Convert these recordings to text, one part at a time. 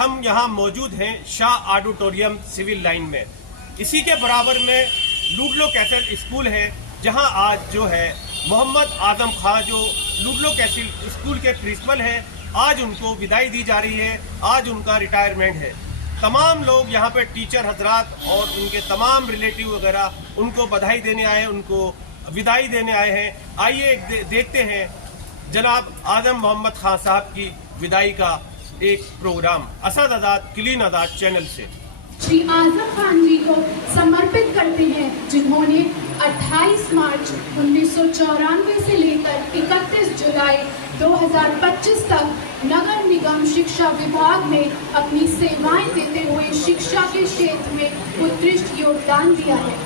हम यहाँ मौजूद हैं शाह ऑडिटोरियम सिविल लाइन में। इसी के बराबर में लुडलो कैसल स्कूल है, जहाँ आज जो है मोहम्मद आजम खान जो लुडलो कैसल स्कूल के प्रिंसिपल हैं, आज उनको विदाई दी जा रही है। आज उनका रिटायरमेंट है। तमाम लोग यहाँ पे टीचर हजरात और उनके तमाम रिलेटिव वगैरह उनको बधाई देने आए हैं, उनको विदाई देने आए हैं। आइए देखते हैं जनाब आजम मोहम्मद खान साहब की विदाई का एक प्रोग्राम असद आजाद क्लीन आजाद चैनल से। श्री आजम खान जी को समर्पित करते हैं, जिन्होंने 28 मार्च 1994 से लेकर 31 जुलाई 2025 तक नगर निगम शिक्षा विभाग में अपनी सेवाएं देते हुए शिक्षा के क्षेत्र में उत्कृष्ट योगदान दिया है।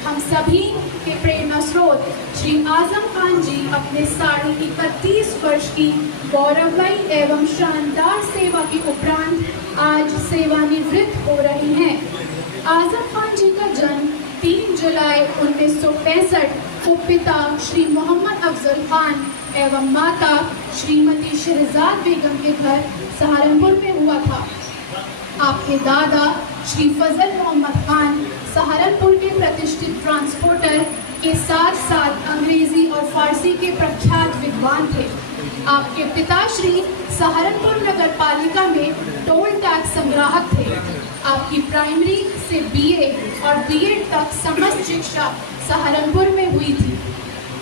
हम सभी के प्रेरणा स्रोत श्री आजम खान जी अपने 31 वर्ष की गौरवमयी एवं शानदार सेवा के उपरांत आज सेवानिवृत्त हो रहे हैं। आजम खान जी का जन्म 3 जुलाई 1965 को पिता श्री मोहम्मद अफजल खान एवं माता श्रीमती शहजाद बेगम के घर सहारनपुर में हुआ था। आपके दादा श्री फजल मोहम्मद खान सहारनपुर के प्रतिष्ठित ट्रांसपोर्टर के साथ साथ अंग्रेजी और फारसी के प्रख्यात विद्वान थे। आपके पिताश्री सहारनपुर नगर पालिका में टोल टैक्स संग्राहक थे। आपकी प्राइमरी से बीए और बीएड तक समस्त शिक्षा सहारनपुर में हुई थी।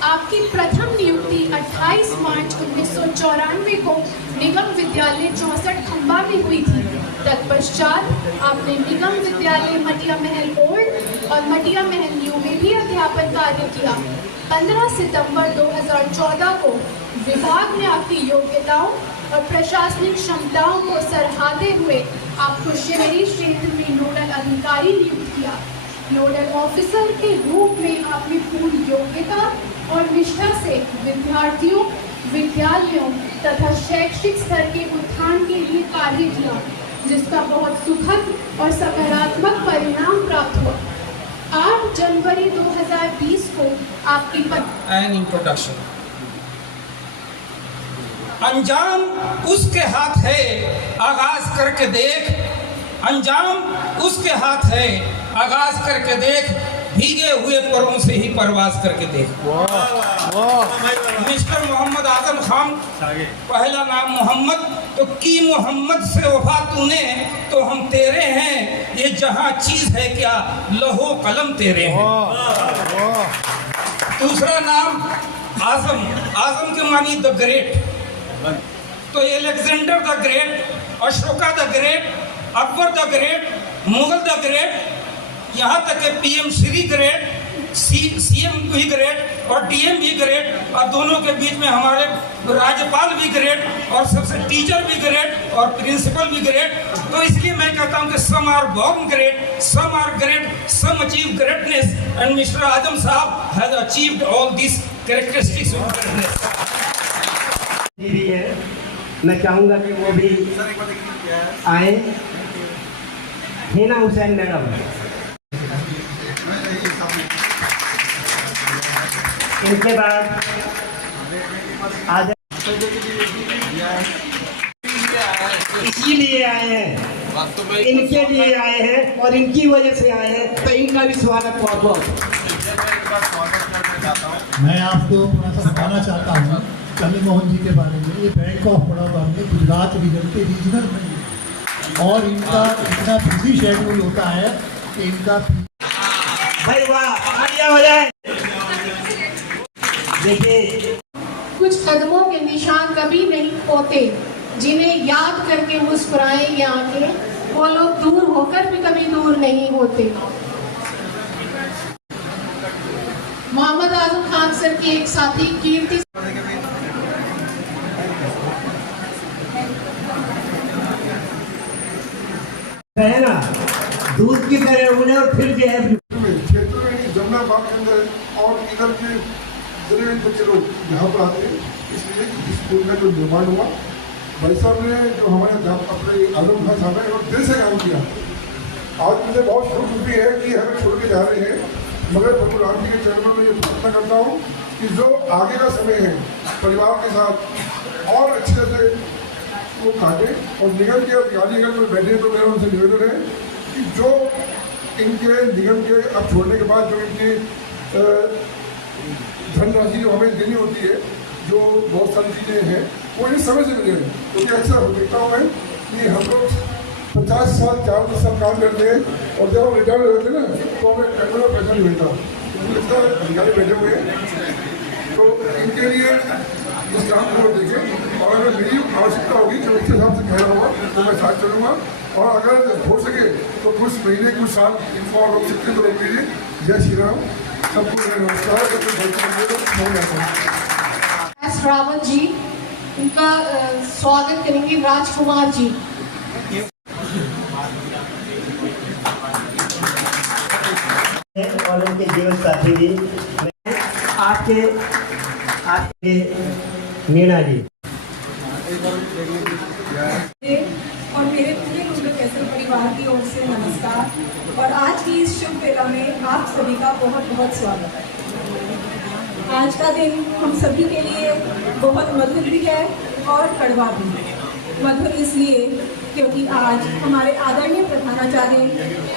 आपकी प्रथम नियुक्ति 28 मार्च 1994 को निगम विद्यालय 64 खंबा में हुई थी। तत्पश्चात आपने निगम विद्यालय मटिया महल ओल्ड और मटिया महल न्यू में भी अध्यापन कार्य किया। 15 सितंबर 2014 को विभाग ने आपकी योग्यताओं और प्रशासनिक क्षमताओं को सराहते हुए आपको शहरी क्षेत्र में नोडल अधिकारी नियुक्त किया। नोडल ऑफिसर के रूप में आपने पूरी योग्यता और निष्ठा से विद्यार्थियों, विद्यालयों तथा शैक्षिक स्तर के उत्थान के लिए कार्य किया, जिसका बहुत सुखद और सकारात्मक परिणाम प्राप्त हुआ। 8 जनवरी 2020 को आपकी एन इंट्रोडक्शन। अंजाम उसके हाथ है, आगाज करके देख। अंजाम उसके हाथ है, आगाज करके देख। भीगे हुए परों से ही परवाज करके देख। मिस्टर मोहम्मद आजम खान, पहला नाम मोहम्मद, तो की मोहम्मद से वफा तूने, तो हम तेरे हैं। ये जहां चीज है क्या, लहो कलम तेरे हैं। दूसरा नाम आजम। आजम के मानी द ग्रेट, तो Alexander the great, Ashoka the great, Akbar the great, Mughal the great, यहाँ तक के पीएम श्री ग्रेट, सीएम भी ग्रेट और डीएम भी ग्रेट, और दोनों के बीच में हमारे राज्यपाल भी ग्रेट और सबसे टीचर भी ग्रेट और प्रिंसिपल भी ग्रेट। तो इसलिए मैं कहता हूँ कि some are born great, some are great, some achieve greatness, and mister Azam sahab has achieved all this characteristics of greatness. मैं चाहूँगा कि वो भी आए। हिना हुसैन मैडम, इनके बाद आज इसीलिए आए हैं, इनके लिए आए हैं और इनकी वजह से आए हैं, तो इनका भी स्वागत बहुत बहुत। मैं आपको थोड़ा सा बताना चाहता हूँ चंद्र मोहन जी के बारे में। ये बैंक ऑफ बड़ौदा में गुजरात रीजन के रीजनल में, और इनका इतना बिजी शेड्यूल होता है कि इनका भाई वाह, बढ़िया हो जाए। देखिए, कुछ कदमों के निशान कभी नहीं होते, जिन्हें याद करके मुस्कुराएंगे आंखें। वो लोग दूर होकर भी कभी दूर नहीं होते। मोहम्मद आजम खान सर की एक साथी कीर्ति है ना, दूध की तरह उन्हें, और फिर जो है क्षेत्र में जमुना बाग के अंदर और इधर के जितने बच्चे लोग यहाँ पर आते हैं, इसलिए स्कूल का जो निर्माण हुआ, भाई साहब ने जो हमारे अपने आजम खान साहब ने और दिल से काम किया। आज मुझे बहुत खुशी है कि हमें छोड़ के जा रहे हैं, मगर भगवान जी के चरणों में ये प्रार्थना करता हूँ कि जो आगे का समय है परिवार के साथ और अच्छे से वो काटे। और निगम के अधिकारी अगर कोई बैठे तो मेरा उनसे निवेदन है कि जो इनके निगम के अब छोड़ने के बाद जो इनकी धनराशि जो हमें देनी होती है, जो बहुत सारी चीज़ें हैं, वो इस समय से मिले। क्योंकि अक्सर देखता हूँ मैं कि हम लोग 50 साल 40 साल काम करते हैं और जब हम रिटायर हो जाते हैं ना तो हमें रेगुलर पैसा नहीं मिलता। इसका अधिकारी बैठे हुए हैं तो इनके लिए इस काम को देखें और अगर मेरी आवश्यकता होगी तो इसके हिसाब से कह रहा होगा तो मैं साथ चलूँगा। और अगर हो सके तो कुछ महीने कुछ साल इनको और रोक सकते तो रोक लीजिए। जय श्री राम, सबको मेरा नमस्कार। रावल जी, उनका स्वागत करेंगे राजकुमार जी। और उनके जीवन साथी जी, आपके मीना जी और मेरे पूरे लूडलो कैसल परिवार की ओर से नमस्कार। और आज की इस शुभ बेला में आप सभी का बहुत बहुत स्वागत है। आज का दिन हम सभी के लिए बहुत मधुर भी है और कड़वा भी है। मधुर इसलिए क्योंकि आज हमारे आदरणीय प्रधानाचार्य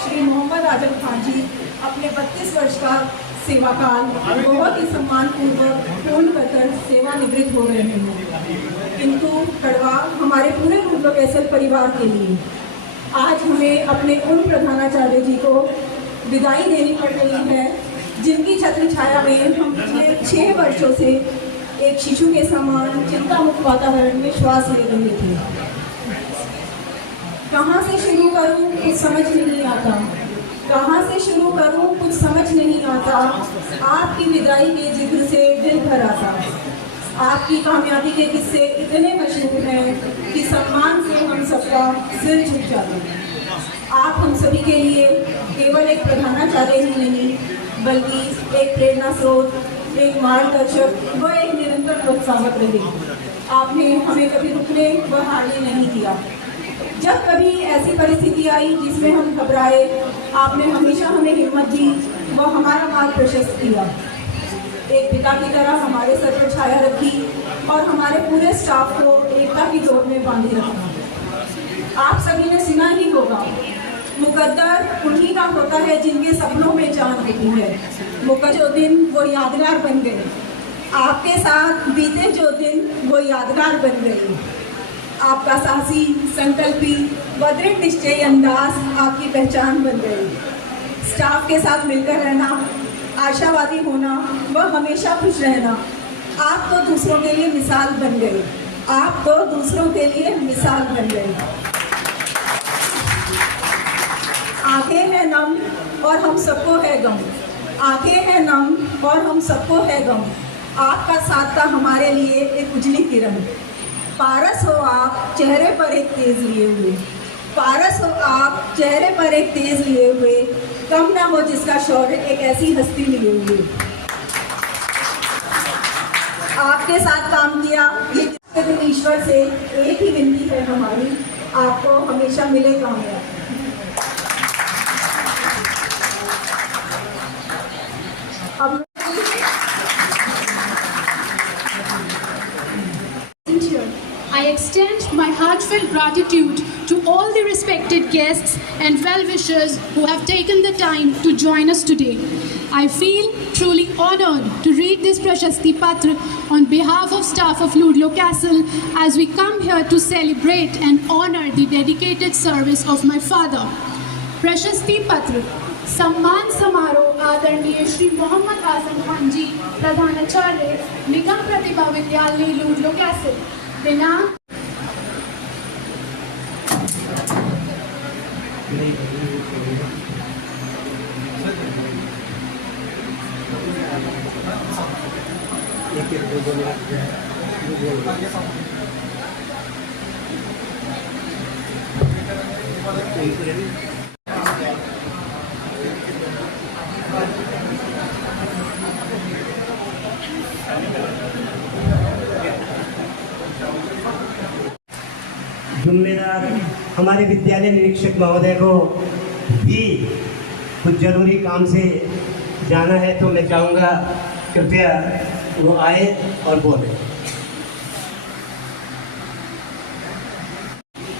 श्री मोहम्मद आजम खान जी अपने 32 वर्ष का सेवा काल बहुत ही सम्मानपूर्वक पूर्ण कर सेवानिवृत्त हो रहे हैं। किंतु कड़वा हमारे पूरे लूडलो कैसल परिवार के लिए आज हमें अपने उन प्रधानाचार्य जी को विदाई देनी पड़ रही है, जिनकी छत्र छाया में हम पिछले 6 वर्षों से एक शिशु के समान चिंता मुक्त वातावरण में श्वास ले रहे थे। कहाँ से शुरू करूँ कुछ समझ नहीं आता, कहाँ से शुरू करूँ कुछ समझ नहीं आता। आपकी विदाई के जिक्र से दिल भर आता। आपकी कामयाबी के किस्से इतने मशहूर हैं कि सम्मान से हम सबका सिर झुक जाता है। आप हम सभी के लिए केवल एक प्रधानाचार्य ही नहीं बल्कि एक प्रेरणा स्रोत, एक मार्गदर्शक व एक निरंतर प्रोत्साहक रहे। आपने हमें कभी रुकने व हारने नहीं दिया। जब कभी ऐसी परिस्थिति आई जिसमें हम घबराए, आपने हमेशा हमें हिम्मत दी व हमारा मार्ग प्रशस्त किया। एक पिता की तरह हमारे सर पर छाया रखी और हमारे पूरे स्टाफ को एकता की डोर में बांधे रखा। आप सभी ने सुना ही होगा, मुकद्दर उन्हीं का होता है जिनके सपनों में जान होती है। मुकद्दर जो दिन वो यादगार बन गए, आपके साथ बीते जो दिन वो यादगार बन गए। आपका साहसी, संकल्पी व दृढ़ निश्चयी अंदाज आपकी पहचान बन गई। स्टाफ के साथ मिलकर रहना, आशावादी होना व हमेशा खुश रहना, आप तो दूसरों के लिए मिसाल बन गए। आप तो दूसरों के लिए मिसाल बन गए। आंखें हैं नम और हम सबको है गम, आंखें हैं नम और हम सबको है गम। आपका साथ था हमारे लिए एक उजली किरण। पारस हो आप चेहरे पर एक तेज लिए हुए, पारस हो आप चेहरे पर एक तेज लिए हुए, कम ना हो जिसका शौर्य एक ऐसी हस्ती लिए हुए। आपके साथ काम किया ये ईश्वर से एक ही विनती है हमारी, आपको हमेशा मिले कामयाब। अब I extend my heartfelt gratitude to all the respected guests and well-wishers who have taken the time to join us today. I feel truly honored to read this Prashasti Patra on behalf of staff of Ludlow Castle as we come here to celebrate and honor the dedicated service of my father. Prashasti Patra सम्मान समारोह आदरणीय श्री मोहम्मद आजम खान जी, प्रधानाचार्य निगम प्रतिभा विद्यालय लूडलो castle, दिनांक जुम्मेदार हमारे विद्यालय निरीक्षक महोदय को भी कुछ जरूरी काम से जाना है, तो मैं चाहूँगा कृपया वो आए और बोले।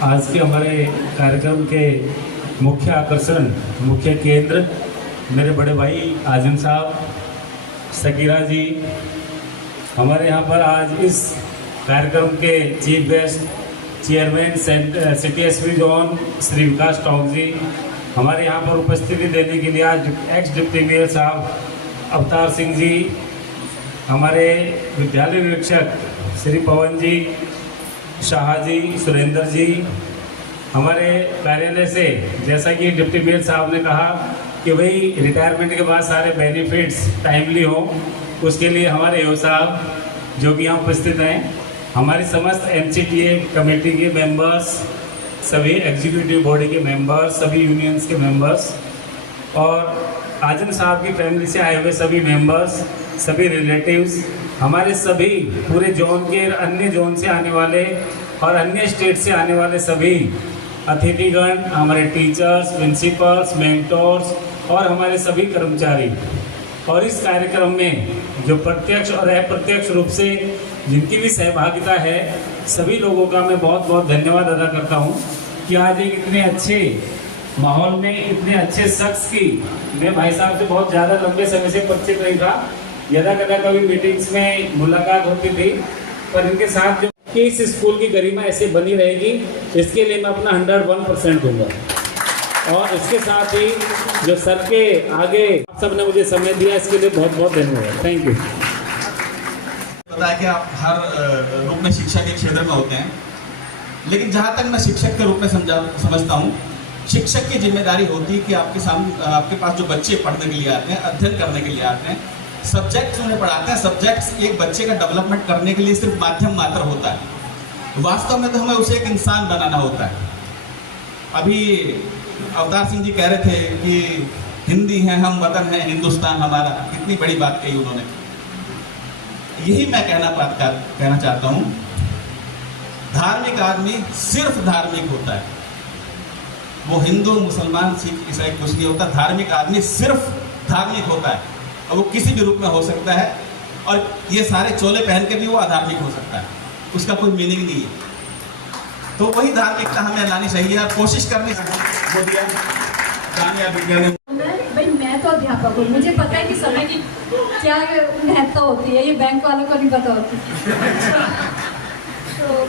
आज के हमारे कार्यक्रम के मुख्य आकर्षण, मुख्य केंद्र मेरे बड़े भाई आजम साहब, सकीरा जी। हमारे यहाँ पर आज इस कार्यक्रम के chief guest chairman city SP zone Shri Vikas Tak ji हमारे यहाँ पर उपस्थिति देने के लिए आज एक्स डिप्टी मेयर साहब अवतार सिंह जी, हमारे विद्यालय निरीक्षक श्री पवन जी, शाह जी, सुरेंद्र जी, हमारे कार्यालय से जैसा कि डिप्टी मेयर साहब ने कहा कि भाई रिटायरमेंट के बाद सारे बेनिफिट्स टाइमली हो, उसके लिए हमारे ईओ साहब जो कि यहाँ उपस्थित हैं, हमारी समस्त MCTA कमेटी के मेंबर्स, सभी एग्जीक्यूटिव बॉडी के मेंबर्स, सभी यूनियंस के मेंबर्स और आजम साहब की फैमिली से आए हुए सभी मेंबर्स, सभी रिलेटिव्स, हमारे सभी पूरे जोन के अन्य जोन से आने वाले और अन्य स्टेट से आने वाले सभी अतिथिगण, हमारे टीचर्स, प्रिंसिपल्स, मेंटोर्स और हमारे सभी कर्मचारी, और इस कार्यक्रम में जो प्रत्यक्ष और अप्रत्यक्ष रूप से जिनकी भी सहभागिता है, सभी लोगों का मैं बहुत बहुत धन्यवाद अदा करता हूं कि आज एक इतने अच्छे माहौल में इतने अच्छे शख्स की, मैं भाई साहब से बहुत ज़्यादा लंबे समय से परिचित नहीं था, यदा कदा कभी मीटिंग्स में मुलाकात होती थी, पर इनके साथ जो कि इस स्कूल की गरिमा ऐसे बनी रहेगी, इसके लिए मैं अपना 101% दूंगा। और इसके साथ ही जो सर के आगे आप सब ने मुझे समय दिया, इसके लिए बहुत बहुत धन्यवाद। Thank you. बताया कि आप हर रूप में शिक्षा के क्षेत्र में होते हैं, लेकिन जहाँ तक मैं शिक्षक के रूप में समझता हूँ, शिक्षक की जिम्मेदारी होती है कि आपके पास जो बच्चे पढ़ने के लिए आते हैं, अध्ययन करने के लिए आते हैं, सब्जेक्ट्स उन्हें पढ़ाते हैं। सब्जेक्ट्स एक बच्चे का डेवलपमेंट करने के लिए सिर्फ माध्यम मात्र होता है, वास्तव में तो हमें उसे एक इंसान बनाना होता है। अभी अवतार सिंह जी कह रहे थे कि हिंदी है हम, वतन है हिंदुस्तान हमारा, कितनी बड़ी बात कही उन्होंने। यही मैं कहना चाहता हूँ, धार्मिक आदमी सिर्फ धार्मिक होता है, वो हिंदू, मुसलमान, सिख, ईसाई कुछ नहीं होता। धार्मिक आदमी सिर्फ धार्मिक होता है, और वो किसी भी रूप में हो सकता है, और ये सारे चोले पहन के भी वो अधार्मिक हो सकता है, उसका कोई मीनिंग नहीं है। तो वही धार्मिकता हमें लानी चाहिए और कोशिश करनी चाहिए। भाई मैं तो अध्यापक हूँ, मुझे पता है कि समय की क्या महत्ता होती है, ये बैंक वालों को नहीं पता होती। तो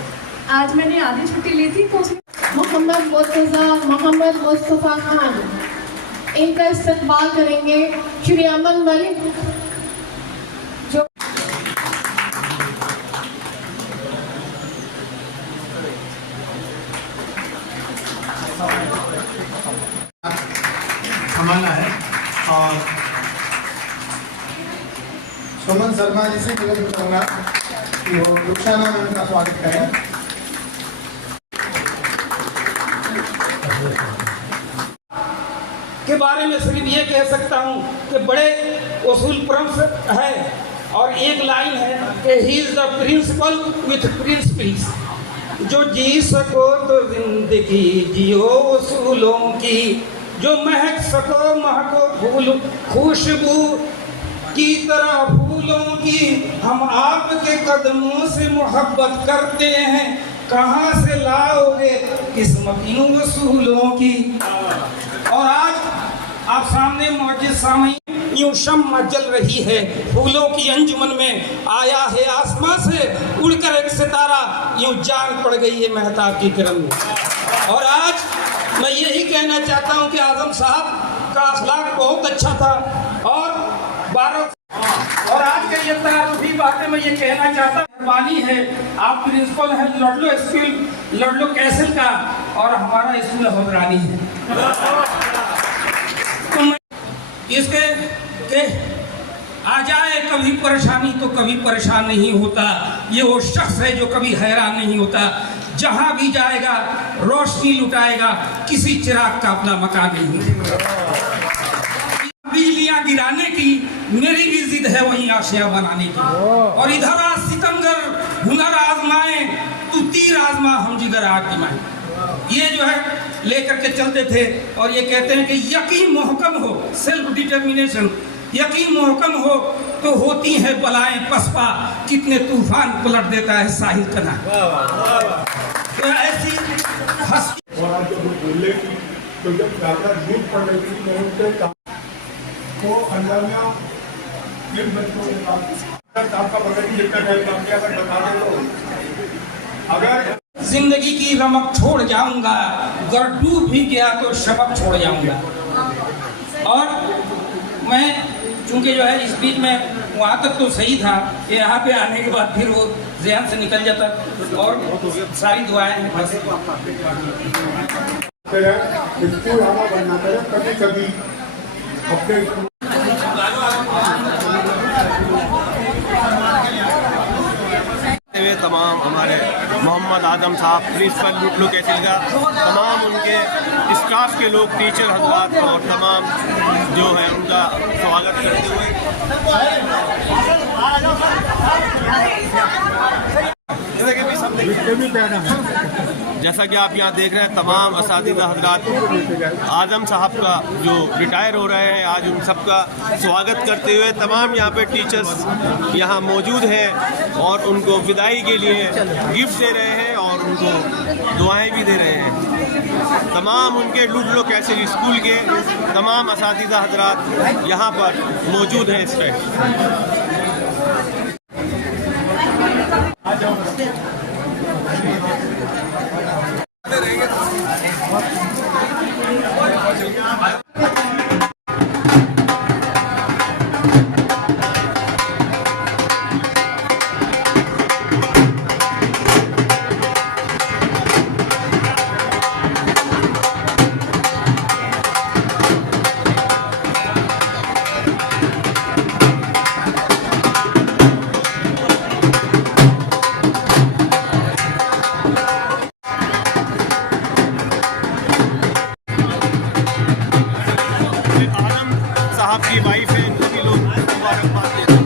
आज मैंने आधी छुट्टी ली थी, तो उसमें मोहम्मद मुस्तफा खान इनका इस्तकबाल करेंगे श्री अमन मलिक, जो संभालना है। और सुमन शर्मा जी से निवेदन करूँगा कि वो रुखसाना में उनका स्वागत करें। के बारे में सिर्फ ये कह सकता हूँ कि बड़े उसूल परस्त है, और एक लाइन है कि he is the principal with principles, जो जी सको तो जिंदगी जियो उसूलों की, जो महक सको महको फूल खुशबू की तरह फूलों की, हम आपके कदमों से मोहब्बत करते हैं, कहाँ से लाओगे किस्मत इन उसूलों की। और आज आप सामने मौजूद सामईन, यूं शम्मा जल रही है फूलों की अंजुमन में, आया है आसमां से उड़कर एक सितारा, यूं जान पड़ गई है मेहताब की किरण में। और आज मैं यही कहना चाहता हूं कि आजम साहब का अखलाक बहुत अच्छा था, और आज के ये तारुफी बातें मैं ये कहना चाहता हूँ, मेहरबानी है, आप प्रिंसिपल हैं लडलो स्कूल लडलो कैसल का, और हमारा स्कूल हुदरानी है। तो इसके के आ जाए कभी परेशानी तो कभी परेशान नहीं होता, ये वो शख्स है जो कभी हैरान नहीं होता, जहां भी जाएगा रोशनी लुटाएगा, किसी चिराग का अपना मकान नहीं। बिजलियां गिराने की मेरी भी जिद है, वहीं आशिया बनाने की, और इधर आ सितमगर हुनर आजमाए, तू तीर आजमा हम जिधर आजमाए। ये जो है लेकर के चलते थे, और ये कहते हैं कि यकीन मुहकम हो, सेल्फ डिटर्मिनेशन, यकीन मुहकम हो तो होती है बलाएं पसपा, कितने तूफान पलट देता है साहिल कना। तो ऐसी हंस और आज जब वो बोले तो जब ज़्यादा नींद पड़ रही थी मैंने उनसे कहा तो अंजामिया जिन बच्चों के पास आपका पता नहीं जितना टाइम काम किया अगर बता दें तो अगर जिंदगी की रमक छोड़ जाऊंगा, अगर डूब भी गया तो शबक छोड़ जाऊंगा। और मैं चूंकि जो है इस बीच में वहाँ तक तो सही था, यहाँ पे आने के बाद फिर वो ज़हन से निकल जाता और सारी दुआएं हैं बस। स्कूल आना बनना करे कभी कभी अपने तमाम हमारे मोहम्मद आदम साहब प्रिंसिपल लुटलू कैसिल का, तमाम उनके स्टाफ के लोग, टीचर हजरात और तमाम जो है उनका स्वागत करते हुए जैसा कि आप यहाँ देख रहे हैं तमाम असातिज़ा हजरात आजम साहब का जो रिटायर हो रहे हैं, आज उन सबका स्वागत करते हुए तमाम यहाँ पे टीचर्स यहाँ मौजूद हैं और उनको विदाई के लिए गिफ्ट दे रहे हैं और उनको दुआएं भी दे रहे हैं। तमाम उनके लुटलो कैसिल स्कूल के तमाम असातिज़ा हजरात यहाँ पर मौजूद हैं इस टाइम। की वाइफ है, इनको भी लोग मुबारकबाद देते हैं।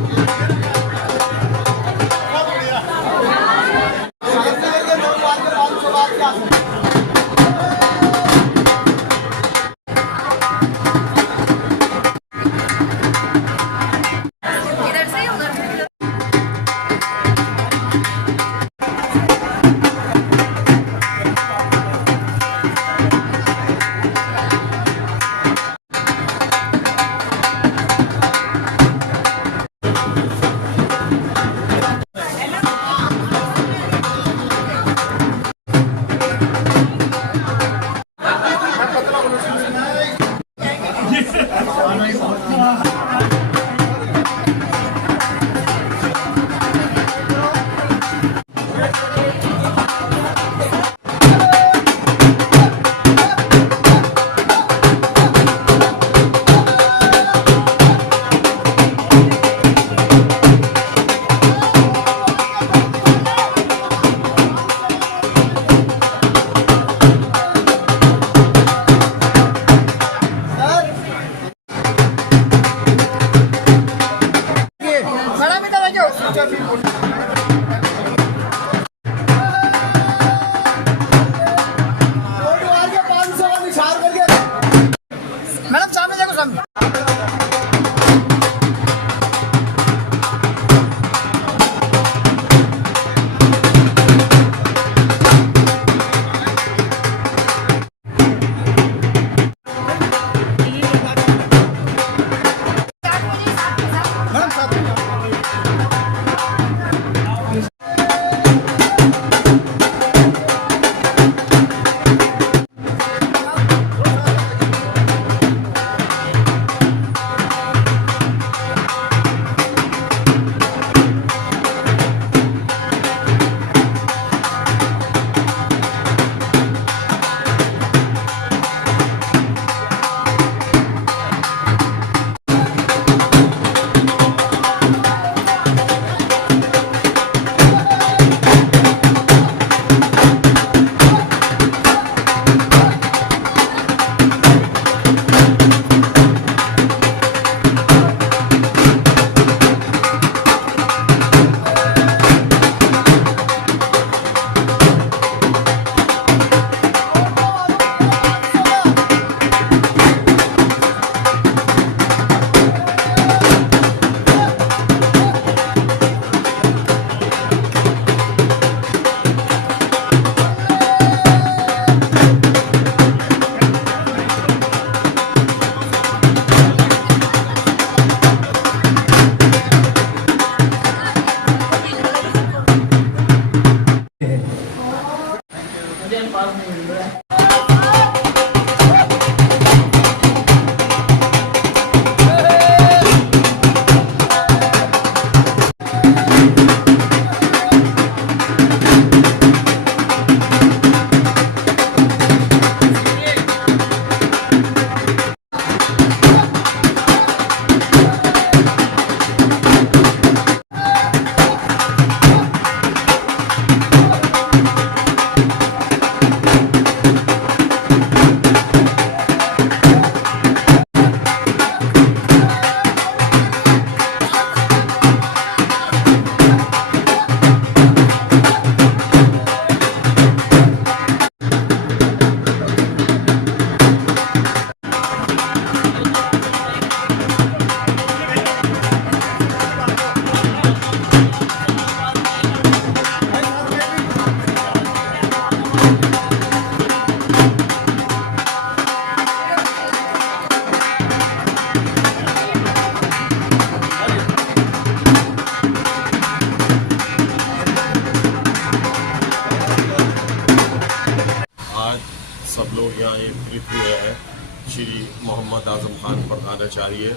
श्री मोहम्मद आज़म खान प्रधानाचार्य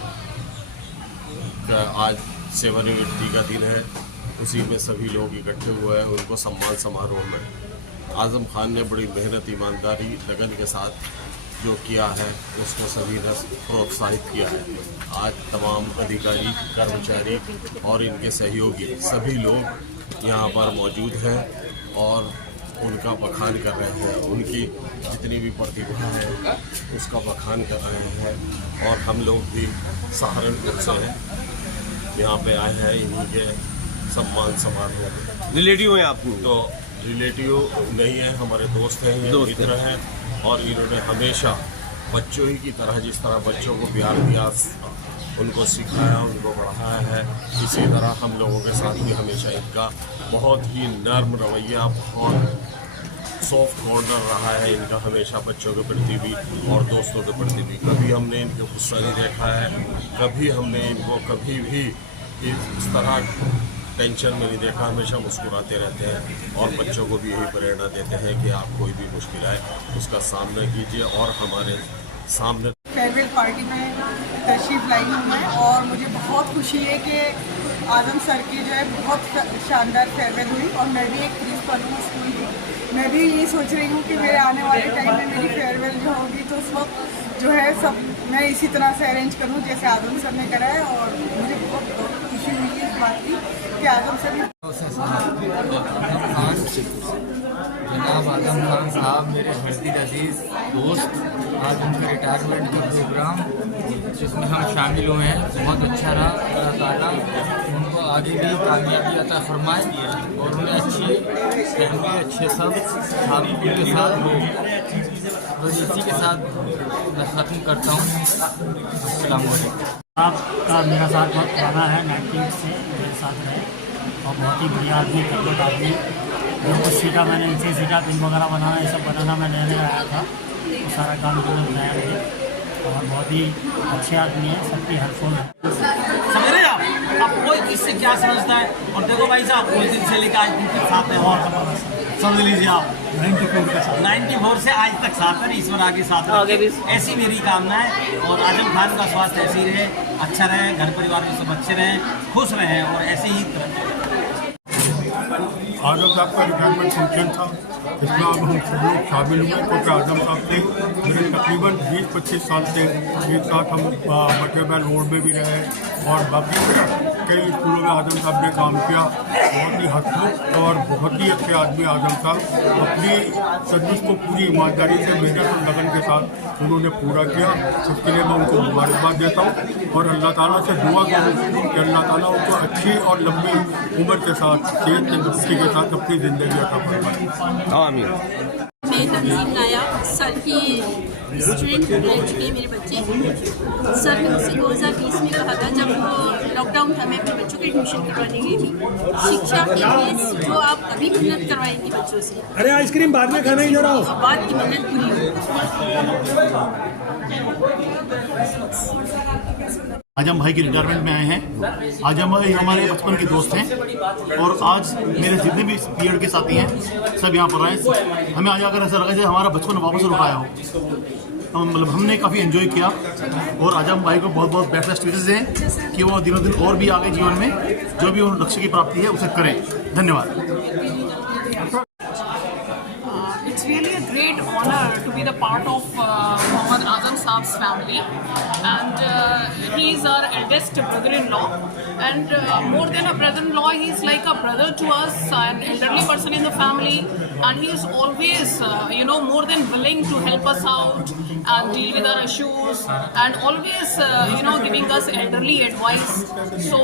का आज सेवानिवृत्ति का दिन है। उसी में सभी लोग इकट्ठे हुए हैं उनको सम्मान समारोह में। आज़म खान ने बड़ी मेहनत, ईमानदारी, लगन के साथ जो किया है उसको सभी ने प्रोत्साहित किया है। आज तमाम अधिकारी, कर्मचारी और इनके सहयोगी सभी लोग यहाँ पर मौजूद हैं और उनका बखान कर रहे हैं। उनकी जितनी भी प्रतिभा है उसका बखान कर रहे हैं। और हम लोग भी सहारनपुर से हैं, यहाँ पे आए हैं इन्हीं के सम्मान समारोह। रिलेटिव हैं आप? तो रिलेटिव नहीं है, हमारे दोस्त हैं, ये मित्र हैं। और इन्होंने हमेशा बच्चों ही की तरह, जिस तरह बच्चों को प्यार दिया, उनको सिखाया, उनको बढ़ाया है, इसी तरह हम लोगों के साथ भी हमेशा इनका बहुत ही नर्म रवैया, बहुत सॉफ्ट कॉर्नर रहा है इनका हमेशा, बच्चों के प्रति भी और दोस्तों के प्रति भी। कभी हमने इनको गुस्सा नहीं देखा है, कभी हमने इनको कभी भी इस तरह टेंशन में नहीं देखा। हमेशा मुस्कुराते रहते हैं और बच्चों को भी यही प्रेरणा देते हैं कि आप कोई भी मुश्किल आए उसका सामना कीजिए। और हमारे सामने फेयरवेल पार्टी में तशरीफ लाई हूँ मैं, और मुझे बहुत खुशी है कि आज़म सर की जो है बहुत शानदार फेयरवेल हुई। और मैं भी एक प्रिंसिपल हूँ स्कूल की। मैं भी यही सोच रही हूँ कि मेरे आने वाले टाइम में मेरी फेयरवेल जो होगी तो उस वक्त जो है सब मैं इसी तरह से अरेंज करूँ जैसे आज़म सर ने करा है। और मुझे बहुत खुशी हुई है इस बात की कि आज़म सर जनाब आज़म खान साहब मेरे हस्ती अजीज़ दोस्त, आज उनका रिटायरमेंट का प्रोग्राम जिसमें हम शामिल हुए हैं बहुत अच्छा रहा। अल्लाह ताला उनको आगे भी कामयाबी अता फरमाए और उन्हें अच्छी फैमिली, अच्छे सब साथियों के साथ हो। तो इसी के साथ मैं ख़त्म करता हूँ। अस्सलाम वालेकुम। आपका मेरा साथ बहुत पुराना है, 98 से मेरे साथ रहे और बहुत ही बढ़िया आदमी, कटोट आदमी। जो कुछ सीखा मैंने इनसे सीखा, फिल्म वगैरह बनाना, ये सब बनाना मैं नया नया आया था, वो सारा काम जो नया है और बहुत ही अच्छे आदमी है, सबकी हेल्पफुल है। समझ रहे आप कोई किससे क्या समझता है। और देखो भाई साहब, कोई दिन से लेकर आज दिन तक साथ है, और समझ लीजिए आप 94 से आज तक साथ है, ईश्वर आगे साथ है। ऐसी मेरी कामना है। और आज़म खान का स्वास्थ्य ऐसे ही रहे, अच्छा रहे, घर परिवार में सब अच्छे रहें, खुश रहें और ऐसे ही आज़म साहब का रिटायरमेंट फंक्शन था, इसमें अब हम सब लोग शामिल हुए क्योंकि आज़म साहब से मेरे तकरीबन 20-25 साल से एक साथ हम मटेबल रोड में भी रहे और बाकी कई स्कूलों में आज़म साहब ने काम किया। बहुत ही हंसमुख और बहुत ही अच्छे आदमी आज़म साहब, अपनी सर्विस को पूरी ईमानदारी से, मेहनत और लगन के साथ उन्होंने पूरा किया। उसके लिए मैं उनको मुबारकबाद देता हूँ और अल्लाह ताला से दुआ करूँ कि अल्लाह ताला उनको अच्छी और लंबी उम्र के साथ, सेहत तंदुरुस्ती के साथ अपनी ज़िंदगी अता फरमाए। आमीन। मैं तंजीम नायब सर की स्टूडेंट रह चुके हैं मेरे बच्चे। सर ने मुझसे 2020 में कहा था, जब लॉकडाउन था, मैं अपने बच्चों की एडमिशन करवाने गई थी। शिक्षा के लिए जो आप कभी मेहनत करवाएंगे बच्चों से, अरे आइसक्रीम बाद में खाना ही जरा हो, बाद की मेहनत पूरी हो। आजम भाई की रिटायरमेंट में आए हैं। आजम भाई हमारे बचपन के दोस्त हैं और आज मेरे जितने भी पीरियड के साथी हैं सब यहाँ पर आए। हमें आज आकर ऐसा लगा जैसे हमारा बचपन वापस लौटाया हो। मतलब हमने काफ़ी एंजॉय किया और आजम भाई को बहुत बहुत बेस्ट विशेष हैं कि वो दिनों दिन और भी आगे जीवन में जो भी उन लक्ष्य की प्राप्ति है उसे करें। धन्यवाद। It's really a great honor to be the part of Mohammad Azam Saab's family, and he is our eldest brother-in-law, and more than a brother-in-law, he is like a brother to us, an elderly person in the family, and he is always more than willing to help us out and deal with our issues, and always giving us elderly advice. So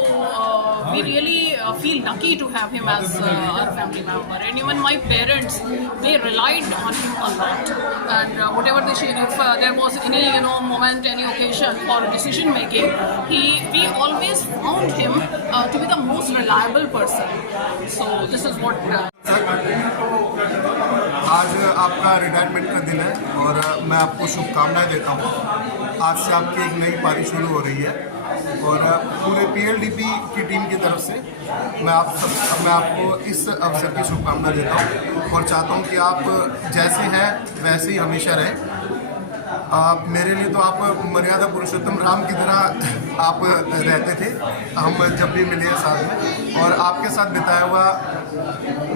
we really feel lucky to have him as our family member. And even my parents, they relied on him a lot, and whatever they should, if there was any moment, any occasion for decision making, we always found him to be the most reliable person. So this is what आज आपका retirement का दिन है और मैं आपको शुभकामनाएं देता हूँ। आज से आपकी एक नई पारी शुरू हो रही है और पूरे PLDP की टीम की तरफ से मैं आपको इस अवसर की शुभकामनाएं देता हूँ और चाहता हूँ कि आप जैसे हैं वैसे ही हमेशा रहें मेरे लिए तो आप मर्यादा पुरुषोत्तम राम की तरह आप रहते थे। हम जब भी मिले साथ में, और आपके साथ बिताया हुआ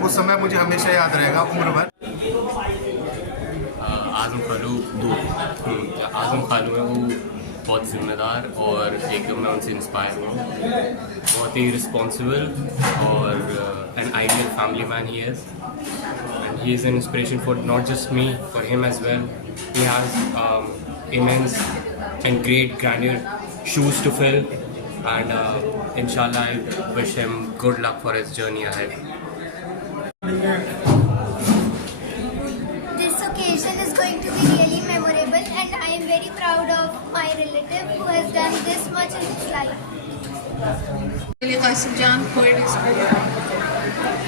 वो समय मुझे हमेशा याद रहेगा उम्र भर। आज़म खालू है, वो बहुत ज़िम्मेदार और एकदम मैं उनसे इंस्पायर हुआ। बहुत ही रिस्पॉन्सिबल और an ideal family man he is, and he is an inspiration for not just me, for him as well. He has immense and great grandeur shoes to fill, and inshallah I wish him good luck for his journey ahead. This occasion is going to be really memorable, and I am very proud of my relative who has done this much in his life. Qasim Jan poet school,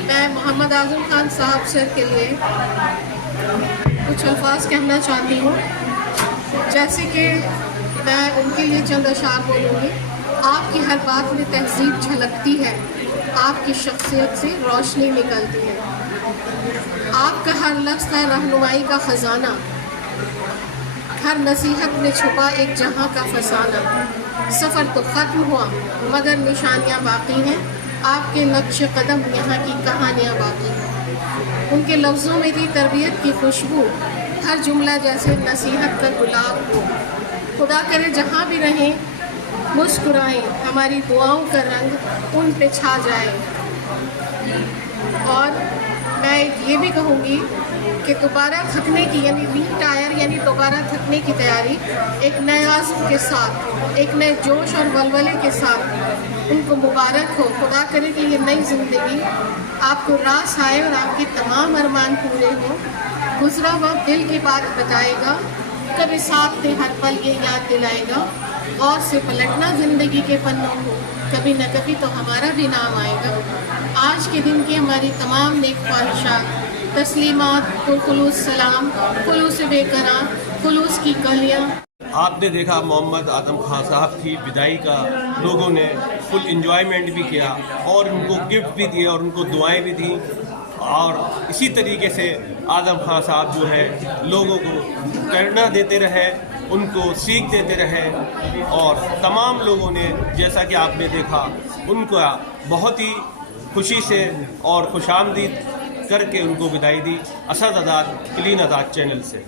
मैं मोहम्मद आज़म खान साहब sir के लिए कुछ अल्फाज कहना चाहती हूँ। जैसे कि मैं उनके लिए चंद अशार बोलूँगी। आपकी हर बात में तहजीब झलकती है, आपकी शख्सियत से रोशनी निकलती है, आपका हर लफ्ज़ है रहनुमाई का ख़जाना, हर नसीहत में छुपा एक जहाँ का फसाना। सफ़र तो ख़त्म हुआ मगर निशानियाँ बाकी हैं, आपके नक्श कदम यहाँ की कहानियाँ बाकी हैं। उनके लफ्ज़ों में थी तरबियत की खुशबू, हर जुमला जैसे नसीहत का गुलाब हो। खुदा करे जहाँ भी रहें मुस्कुराएं, हमारी दुआओं का रंग उन पे छा जाए। और मैं ये भी कहूँगी कि दोबारा थकने की यानी रीटायर यानी दोबारा थकने की तैयारी एक नए आज़म के साथ, एक नए जोश और वलवले के साथ उनको मुबारक हो। खुदा करे कि ये नई ज़िंदगी आपको रास आए और आपके तमाम अरमान पूरे हों। गुज़रा वक्त दिल की बात बताएगा, कभी साथ में हर पल ये याद दिलाएगा। और से पलटना ज़िंदगी के पन्नों को, कभी न कभी तो हमारा भी नाम आएगा। आज के दिन की हमारी तमाम नेक ख्वाहिशात, तस्लीमात, खुलूस सलाम, खुलूस बेकरार, खुलूस की कलियाँ। आपने देखा मोहम्मद आज़म खान साहब की विदाई का लोगों ने फुल इंजॉयमेंट भी किया और उनको गिफ्ट भी दिए और उनको दुआएं भी दी। और इसी तरीके से आज़म खान साहब जो है लोगों को प्रेरणा देते रहे, उनको सीख देते रहे, और तमाम लोगों ने जैसा कि आपने देखा उनका बहुत ही खुशी से और खुशामदीद करके उनको विदाई दी। असद आज़ाद, क्लीन आज़ाद चैनल से।